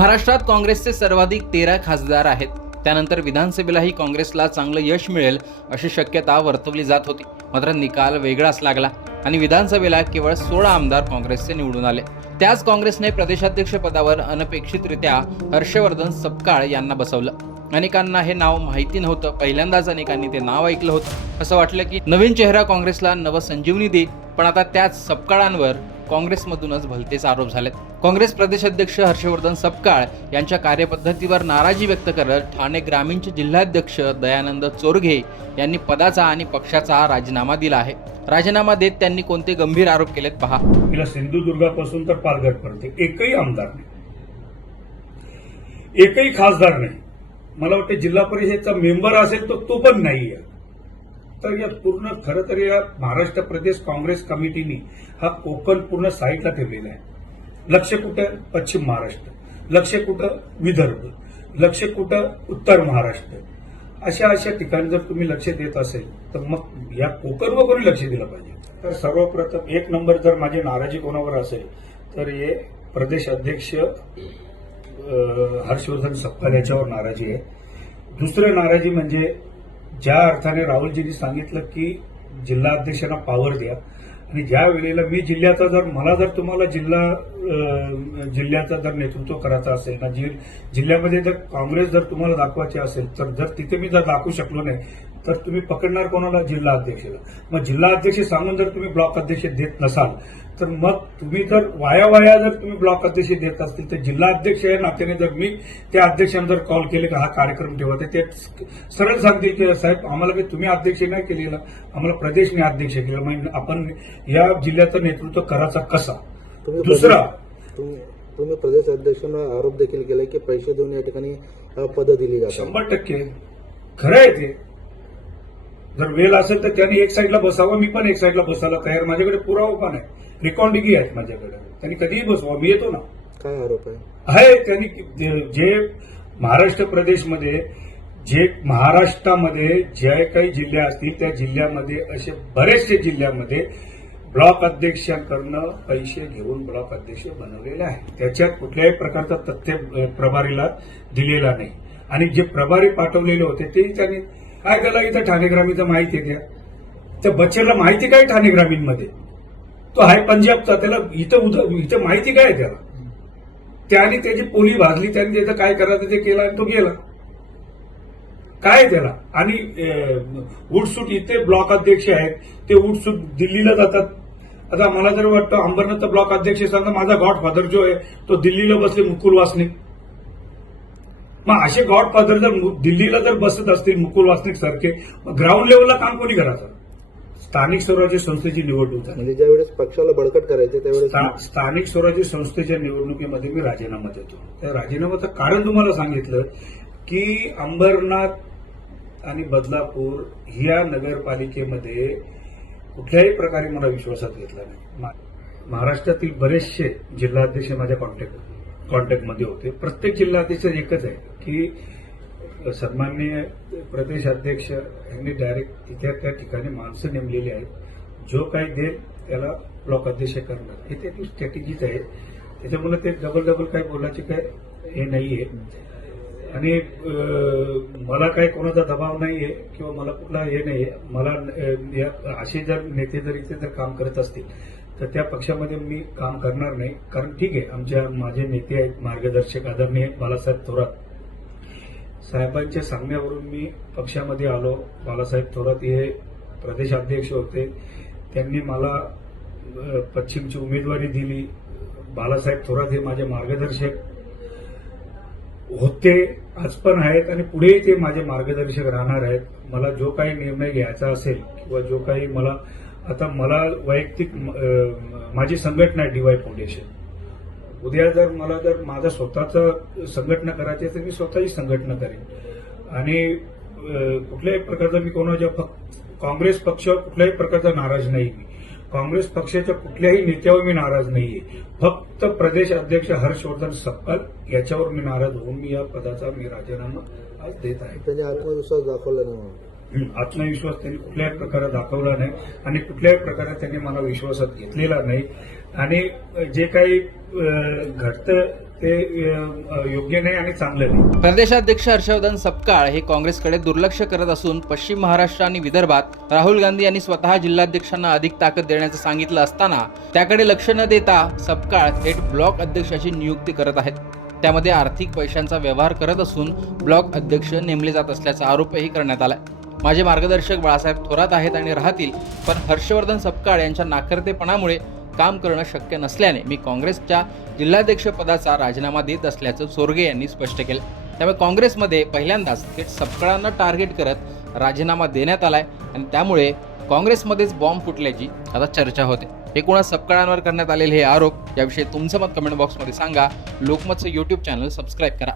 महाराष्ट्रात काँग्रेसचे सर्वाधिक तेरा खासदार आहेत. त्यानंतर विधानसभेलाही काँग्रेसला चांगलं यश मिळेल अशी शक्यता वर्तवली जात होती. मात्र निकाल वेगळाच लागला आणि विधानसभेला केवळ सोळा आमदार काँग्रेसचे निवडून आले. त्याच काँग्रेसने प्रदेशाध्यक्ष पदावर अनपेक्षितरित्या हर्षवर्धन सपकाळ यांना बसवलं. अनेकांना हे नाव माहिती नव्हतं. पहिल्यांदाच अनेकांनी ते नाव ऐकलं होतं. असं वाटलं की नवीन चेहरा काँग्रेसला नवसंजीवनी देईल. पण आता त्याच सपकाळांवर काँग्रेसमधूनच भलतेच आरोप झालेत. काँग्रेस प्रदेशाध्यक्ष हर्षवर्धन सपकाळ यांच्या कार्यपद्धतीवर नाराजी व्यक्त करत ठाणे ग्रामीणचे जिल्हाध्यक्ष दयानंद चोरघे यांनी पदाचा आणि पक्षाचा राजीनामा दिला आहे. राजीनामा देत त्यांनी कोणते गंभीर आरोप केलेत पहा. तिला सिंधुदुर्गापासून तर पालघरपर्यंत एकही आमदार नाही. एकही खासदार नाही. मला वाटतं जिल्हा परिषदेचा मेंबर असेल तर तो पण नाही आहे तर या पूर्ण खरं तर या महाराष्ट्र प्रदेश काँग्रेस कमिटीने हा कोकण पूर्ण साईडला ठेवलेला आहे. लक्ष कुठं? पश्चिम महाराष्ट्र. लक्ष कुठं? विदर्भ. लक्ष कुठं? उत्तर महाराष्ट्र. अशा अशा ठिकाणी जर तुम्ही लक्ष देत असेल तर मग या कोकणवर कोणी लक्ष दिलं पाहिजे? तर सर्वप्रथम एक नंबर जर माझी नाराजी कोणावर असेल तर हे प्रदेश अध्यक्ष हर्षवर्धन सपकाळ याच्यावर नाराजी आहे. दुसरं नाराजी म्हणजे ज्या अर्थाने राहुलजींनी सांगितलं की जिल्हा अध्यक्षांना पॉवर द्या. आणि ज्या वेळेला मी जिल्ह्याचा जर मला जर तुम्हाला जिल्हा जिल्ह्याचा जर नेतृत्व करायचं असेल ना जि- जिल्ह्यामध्ये जर काँग्रेस जर तुम्हाला दाखवायचे असेल तर जर तिथे मी जर दाखवू शकलो नाही तर तुम्ही पकडणार कोणाला? जिल्हा अध्यक्षाला. मग जिल्हा अध्यक्ष सांगून जर तुम्ही ब्लॉक अध्यक्ष देत नसाल तर मग तुम्ही जर वाया वाया जर तुम्ही ब्लॉक अध्यक्ष देत असतील तर जिल्हा अध्यक्ष या नात्याने जर मी त्या अध्यक्षांना जर कॉल केले का हा कार्यक्रम ठेवा ते सरळ सांगतील की साहेब आम्हाला काही तुम्ही अध्यक्ष नाही केलेला. आम्हाला प्रदेशने अध्यक्ष केलं मग आपण या जिल्ह्याचं नेतृत्व करायचा कसा? दुसरा तुम्ही प्रदेश अध्यक्षांना आरोप देखील केलाय की पैसे देऊन या ठिकाणी पदं दिली जातात. शंभर टक्के. खरं आहे ते. जर वेळ असेल तर त्यांनी एक साईडला बसावं मी पण एक साईडला बसायला तयार. माझ्याकडे पुरावा पण आहे. रेकॉर्डिंग आहेत माझ्याकडे. त्यांनी कधीही बसवा मी येतो ना. काय आरोप आहे? त्यांनी जे महाराष्ट्र प्रदेशमध्ये जे महाराष्ट्रामध्ये जे काही जिल्हे असतील त्या जिल्ह्यामध्ये असे बरेचसे जिल्ह्यामध्ये ब्लॉक अध्यक्षांकडनं पैसे घेऊन ब्लॉक अध्यक्ष बनवलेले आहे त्याच्यात कुठल्याही प्रकारचा तथ्य प्रभारीला दिलेला नाही. आणि जे प्रभारी पाठवलेले होते ते त्यांनी काय त्याला इथं ठाणे ग्रामीणचं माहिती आहे? त्या त्या माहिती काय ठाणे ग्रामीणमध्ये तो आहे पंजाबचा त्याला इथं उद- इथं माहिती काय त्याला? त्याने त्याची पोली भाजली त्याने त्याचं काय करायचं ते केलं आणि तो गेला. काय आहे त्याला? आणि उठसूट इथे ब्लॉक अध्यक्ष आहेत ते उठसूट दिल्लीला जातात. आता मला जर वाटतं अंबरनाथ ब्लॉक अध्यक्ष सांगा माझा गॉडफादर जो आहे तो दिल्लीला बसले मुकुल वासनिक. मग असे गॉडफादर जर दिल्लीला जर बसत असतील मुकुल वासनिक सारखे ग्राउंड लेवलला काम कोणी करायचं? स्थानिक स्वराज्य संस्थेची निवडणूक म्हणजे ज्यावेळेस पक्षाला बळकट करायचे त्यावेळेस स्थानिक स्वराज्य संस्थेच्या निवडणुकीमध्ये मी राजीनामा देतो. त्या राजीनामाचं कारण तुम्हाला सांगितलं की अंबरनाथ आणि बदलापूर ह्या नगरपालिकेमध्ये कुठल्याही प्रकारे मला विश्वासात घेतला नाही. महाराष्ट्रातील बरेचसे जिल्हाध्यक्ष माझ्या कॉन्टॅक्ट कॉन्टॅक्टमध्ये होते. प्रत्येक जिल्हाध्यक्ष एकच आहे की सन्माननीय प्रदेश अध्यक्ष यांनी डायरेक्ट तिथे त्या ठिकाणी माणसं नेमलेली आहेत. जो काही देईल त्याला ब्लॉक अध्यक्ष करणार. हे त्याची स्ट्रॅटेजीच आहे. त्याच्यामुळे ते डबल डबल काही बोलायचे काय हे नाहीये. आणि मला काही कोणाचा दबाव नाहीये किंवा मला कुठला हे नाहीये. मला या- असे जर नेते जर इथे जर काम करत असतील तर त्या पक्षामध्ये मी काम करणार नाही. कारण ठीक आहे आमच्या माझे नेते आहेत मार्गदर्शक आदरणीय बालासाहेब थोरात. साहेबांच्या सांगण्यावरून मी पक्षामध्ये आलो. बालासाहेब थोरात हे प्रदेशाध्यक्ष होते. त्यांनी मला पश्चिमची उमेदवारी दिली. बालासाहेब थोरात हे माझे मार्गदर्शक होते आज पण आहेत आणि पुढेही ते माझे मार्गदर्शक राहणार आहेत. मला जो काही निर्णय घ्यायचा असेल किंवा जो काही मला आता मला वैयक्तिक माझी संघटना आहे डीवाय फाउंडेशन उद्या जर मला जर माझा स्वतःचं संघटना करायची असेल तर मी स्वतःची संघटना करेन. आणि कुठल्याही प्रकारचा मी कोणाच्या फक्त काँग्रेस पक्ष कुठल्याही प्रकारचा नाराज नाही मी. काँग्रेस पक्षाच्या कुठल्याही नेत्यावर मी नाराज नाहीये. फक्त प्रदेश अध्यक्ष हर्षवर्धन सपकाल याच्यावर मी नाराज होऊन मी या पदाचा मी राजीनामा आज देत आहे. त्यांनी आत्मविश्वास दाखवला नाही आत्मविश्वास त्यांनी कुठल्याही प्रकारे दाखवला नाही आणि कुठल्याही प्रकारे त्यांनी मला विश्वासात घेतलेला नाही. आणि जे काही घडतं ते योग्य नाही आणि चांगलं नाही. प्रदेशाध्यक्ष हर्षवर्धन सपकाळ हे काँग्रेसकडे दुर्लक्ष करत असून पश्चिम महाराष्ट्र आणि विदर्भात राहुल गांधी यांनी स्वतः जिल्हाध्यक्षांना अधिक ताकद देण्याचं सांगितलं असताना त्याकडे लक्ष न देता सपकाळ थेट ब्लॉक अध्यक्षाची नियुक्ती करत आहेत. त्यामध्ये आर्थिक पैशांचा व्यवहार करत असून ब्लॉक अध्यक्ष नेमले जात असल्याचा आरोपही करण्यात आलाय. माझे मार्गदर्शक बाळासाहेब थोरात आहेत आणि राहतील पण हर्षवर्धन सपकाळ यांच्या नाकर्तेपणामुळे काम करणं शक्य नसल्याने मी काँग्रेसच्या जिल्हाध्यक्षपदाचा राजीनामा देत असल्याचं चोरगे यांनी स्पष्ट केलं. त्यामुळे काँग्रेसमध्ये पहिल्यांदाच थेट सपकाळांना टार्गेट करत राजीनामा देण्यात आलाय आणि त्यामुळे काँग्रेसमध्येच बॉम्ब फुटल्याची आता चर्चा होते. एकूणच सपकाळांवर करण्यात आलेले हे आरोप याविषयी तुमचं मत कमेंट बॉक्समध्ये सांगा. लोकमतचं यूट्यूब चॅनल सबस्क्राईब करा.